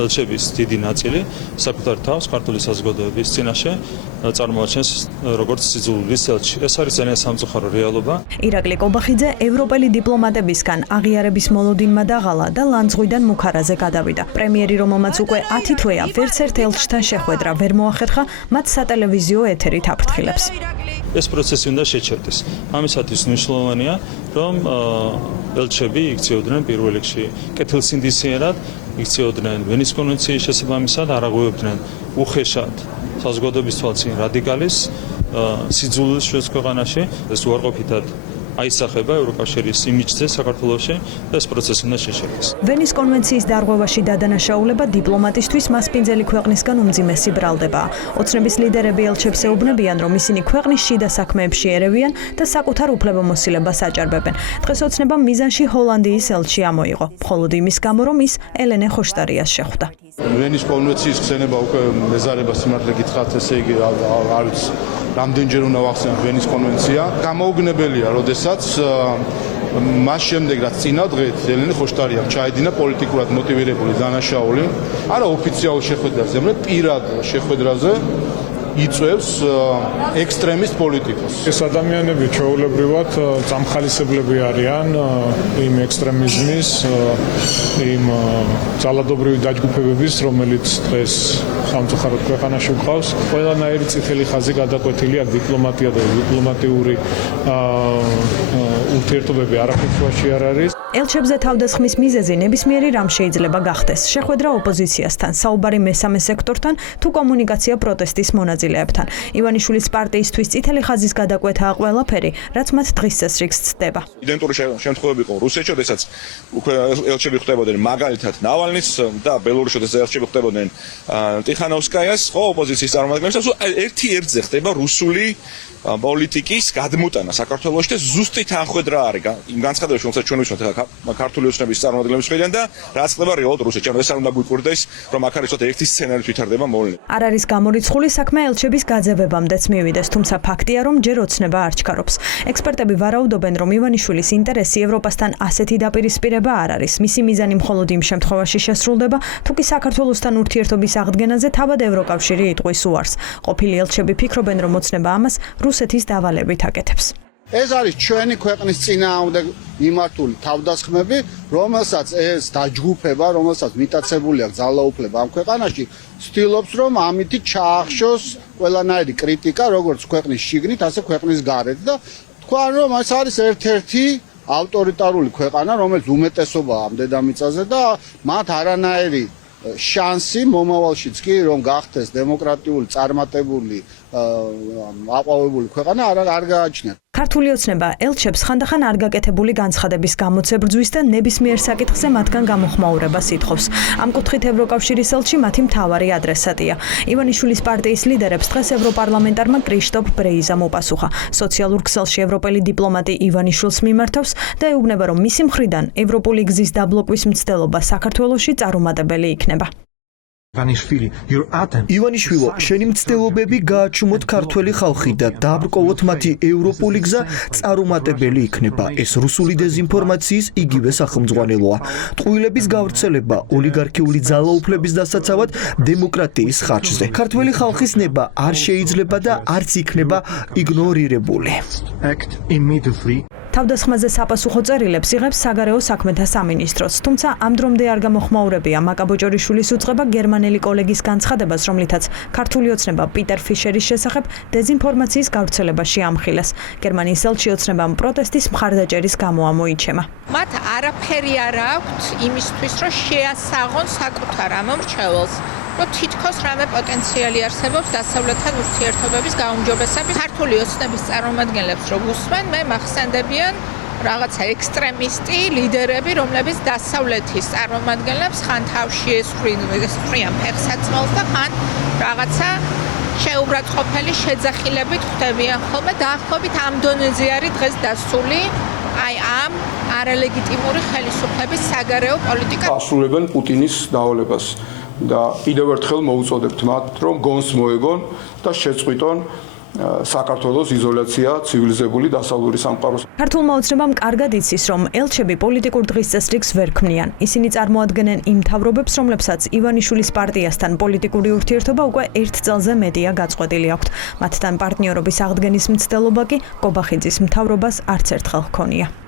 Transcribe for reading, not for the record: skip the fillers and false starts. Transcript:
ელჩების დიდი ნაწილი საკუთარ თავს ქართული საზოგადოების წინაშე წარმოაჩენს როგორც სიძულვილის ელჩი. ეს არის ძალიან სამწუხარო რეალობა. ირაკლი კობახიძე ევროპელი დიპლომატებისგან აღიარების მოლოდინმა დაღალა და ლანძღვიდან მუქარაზე გადავიდა. პრემიერი, რომელმაც უკვე 10 თვეა ვერც ერთ ელჩთან შეხვედრა ვერ მოახერხა, მათ სატელევიზიო ეთერით აფრთხილებს. ეს პროცესი უნდა შეჩერდეს. ამისათვის მნიშვნელოვანია, რომ ელჩები იქცეოდნენ პირველ რიგში კეთილსინდისიერად, იქცეოდნენ ვენის კონვენციის შესაბამისად, არ აღვივებდნენ უხეშად საზოგადოების თვალწინ რადიკალის სიძულვილს ჩვენს ქვეყანაში. ეს უარყოფითად აისახება ევროკავშირის იმიჯზე საქართველოში და ეს პროცესი უნდა შეჩერდეს. ვენის კონვენციის დარღვევაში დადანაშაულება დიპლომატისთვის მასპინძელი ქვეყნისგან უმძიმესი ბრალდებაა. ოცნების ლიდერები ელჩებს ეუბნებიან, რომ ისინი ქვეყნის შიდა საქმეებში ერევიან და საკუთარ უფლებამოსილებას აჭარბებენ. დღეს ოცნებამ მიზანში ჰოლანდიის ელჩი ამოიღო, მხოლოდ იმის გამო, რომ ის ელენე ხოშტარიას შეხვდა. ვენის კონვენციის ხსენება უკვე მეზარება სიმართლე გითხრათ, ესე იგი არ ვიცი რამდენჯერ უნდა ვახსენოთ ვენის კონვენცია. გამოუგნებელია, როდესაც მას შემდეგ რაც წინა დღეთ ელენე ხოშტარიამ ჩაედინა პოლიტიკურად მოტივირებული დანაშაული, არა ოფიციალურ შეხვედრაზე, მაგრამ პირად შეხვედრაზე იწევს ექსტრემისტ პოლიტიკოს. ეს ადამიანები ჩვეულებრივად წამხალისებლები არიან იმ ექსტრემიზმის, იმ ძალადობრივი დაჯგუფებების, რომელიც დღეს სამწუხაროდ ქვეყანაში გვყავს. ყველანაირი წითელი ხაზი გადაკვეთილია დიპლომატია და დიპლომატიური ურთიერთობები არაფერში არ არის. ელჩებზე თავდასხმის მიზეზი ნებისმიერი რამ შეიძლება გახდეს. შეხვედრა ოპოზიციასთან, საუბარი მესამე სექტორთან თუ კომუნიკაცია პროტესტის მონაწილეებთან. ივანიშვილის პარტიისთვის წითელი ხაზის გადაკვეთაა ყველაფერი, რაც მათ დღის წესრიგს ცდება. იდენტური შემთხვევები იყო რუსეთში, როდესაც უკვე ელჩები ხვდებოდნენ მაგალითად ნავალნის და ბელორუსში, როდესაც ელჩები ხვდებოდნენ ტიხანოვსკაიას, ხო, ოპოზიციის წარმომადგენლებს, ერთ-ერთზე ხდება რუსული პოლიტიკის გადმოტანა საქართველოში და ზუსტი თანხმედრა არის იმ განცხადებაში, რომელსაც ჩვენ ვისმენთ ქართული ოცნების წარმომადგენლების მხრიდან და რაც ხდება რეალურად რუსეთში. ანუ ეს არ უნდა გვიკვირდეს, რომ აქ არის ერთი სცენარით ვითარდება მოვლენა. არ არის გამორიცხული საქმე ელჩების გაძევებამდეც მივიდეს, თუმცა ფაქტია, რომ ჯერ ოცნება არ ჩქარობს. ექსპერტები ვარაუდობენ, რომ ივანიშვილის ინტერესი ევროპასთან ასეთი დაპირისპირება არ არის. მისი მიზანი მხოლოდ იმ შემთხვევაში შესრულდება, თუ კი საქართველოსთან ურთიერთობის აღდგენაზე თავად ევროკავშირი იტყვის უარს. ყოფილი ელჩები ფიქრობენ, რომ ოცნება ამას რუსეთის დავალებით აკეთებს. ეს არის ჩვენი ქვეყნის წინააღმდეგ მიმართული თავდასხმები, რომელსაც ეს დაჯგუფება, რომელსაც მიტაცებული აქვს ძალაუფლება ამ ქვეყანაში, ცდილობს, რომ ამით ჩაახშოს ყველანაირი კრიტიკა, როგორც ქვეყნის შიგნით, ასე ქვეყნის გარეთ და თქვა, რომ ეს არის ერთ-ერთი ავტორიტარული ქვეყანა, რომელიც უმეტესობაა ამ დედამიწაზე და მათ არანაირი შანსი მომავალშიც კი რომ გახდეს დემოკრატიული, წარმატებული, აყვავებული ქვეყანა არ გააჩნიათ. ქართული ოცნება ელჩებს ხანდახან არ გაკეთებული განცხადების გამოცემ ბრძვის და ნებისმიერ საკითხზე მათგან გამოხმაურებას ითხოვს. ამ კუთხით ევროკავშირის ელჩი მათი მთავარი ადრესატია. ივანიშვილის პარტიის ლიდერებს დღეს ევროპარლამენტარმა კრიშტოფ ბრეიზამ უპასუხა. სოციალურ ქსელში ევროპელი დიპლომატი ივანიშვილს მიმართავს და ეუბნება, რომ მისი მხრიდან ევროპული გზის დაბლოკვის მცდელობა საქართველოში წარუმატებელი იქნება. ივანიშვილო, შენი მცდელობები გააჩუმოთ ქართველი ხალხი და დააბრკოლოთ მათი ევროპული გზა წარუმატებელი იქნება. ეს რუსული დეზინფორმაციის იგივე სახელმძღვანელოა. ტყუილების გავრცელება ოლიგარქიული ძალაუფლების დასაცავად დემოკრატიის ხარჯზე. ქართველი ხალხის ნება არ შეიძლება და არც იქნება იგნორირებული. თავდასხმაზე საპასუხო წერილებს იღებს საგარეო საქმეთა სამინისტროც, თუმცა ამ დრომდე არ გამოხმაურებია მაკაბოჭორიშვილის უწყება გერმანელი კოლეგის განცხადებას, რომლითაც ქართული ოცნება პიტერ ფიშერის შესახებ დეზინფორმაციის გავრცელებაში ამხილეს. გერმანიის ელჩი ოცნებამ პროტესტის მხარდაჭერის გამო ამოიჩემა. მათ არაფერი არ აქვთ იმისთვის, რომ შეასაღონ საკუთარ ამომრჩეველს, რომ თითქოს რამე პოტენციალი არსებობს დასავლეთთან ურთიერთობების გაუმჯობესების. ქართული ოცნების წარმომადგენლებს რო გუსმენ, მე მახსენდებიან რაღაცა ექსტრემისტი ლიდერები, რომლებიც დასავლეთის წარმომადგენლებს ხან თავში ესხვრიან ფეხსაცმელს და ხან რაღაცა შეუბრალყოფელი შეძახილებით ხვდებიან ხოლმე. დაახლოებით ამ დონეზე არის დღეს დასული აი ამ არალეგიტიმური ხელისუფლების საგარეო პოლიტიკა. ასრულებენ პუტინის დავალებას. და კიდევ ერთხელ მოუწოდებთ მათ, რომ გონს მოეგონ და შეწყვიტონ საქართველოს იზოლაცია ცივილიზებული დასავლური სამყაროს. ქართულმა ოცნებამ კარგად იცის, რომ ელჩები პოლიტიკურ დღის წესრიგს ვერ ქმნიან. ისინი წარმოადგენენ იმ მთავრობებს, რომლებსაც ივანიშვილის პარტიასთან პოლიტიკური ურთიერთობა უკვე 1 წელზე მეტია გაწყვეტილი აქვთ. მათთან პარტნიორობის აღდგენის მცდელობა კი კობახიძის მთავრობას არც ერთხელ ჰქონია.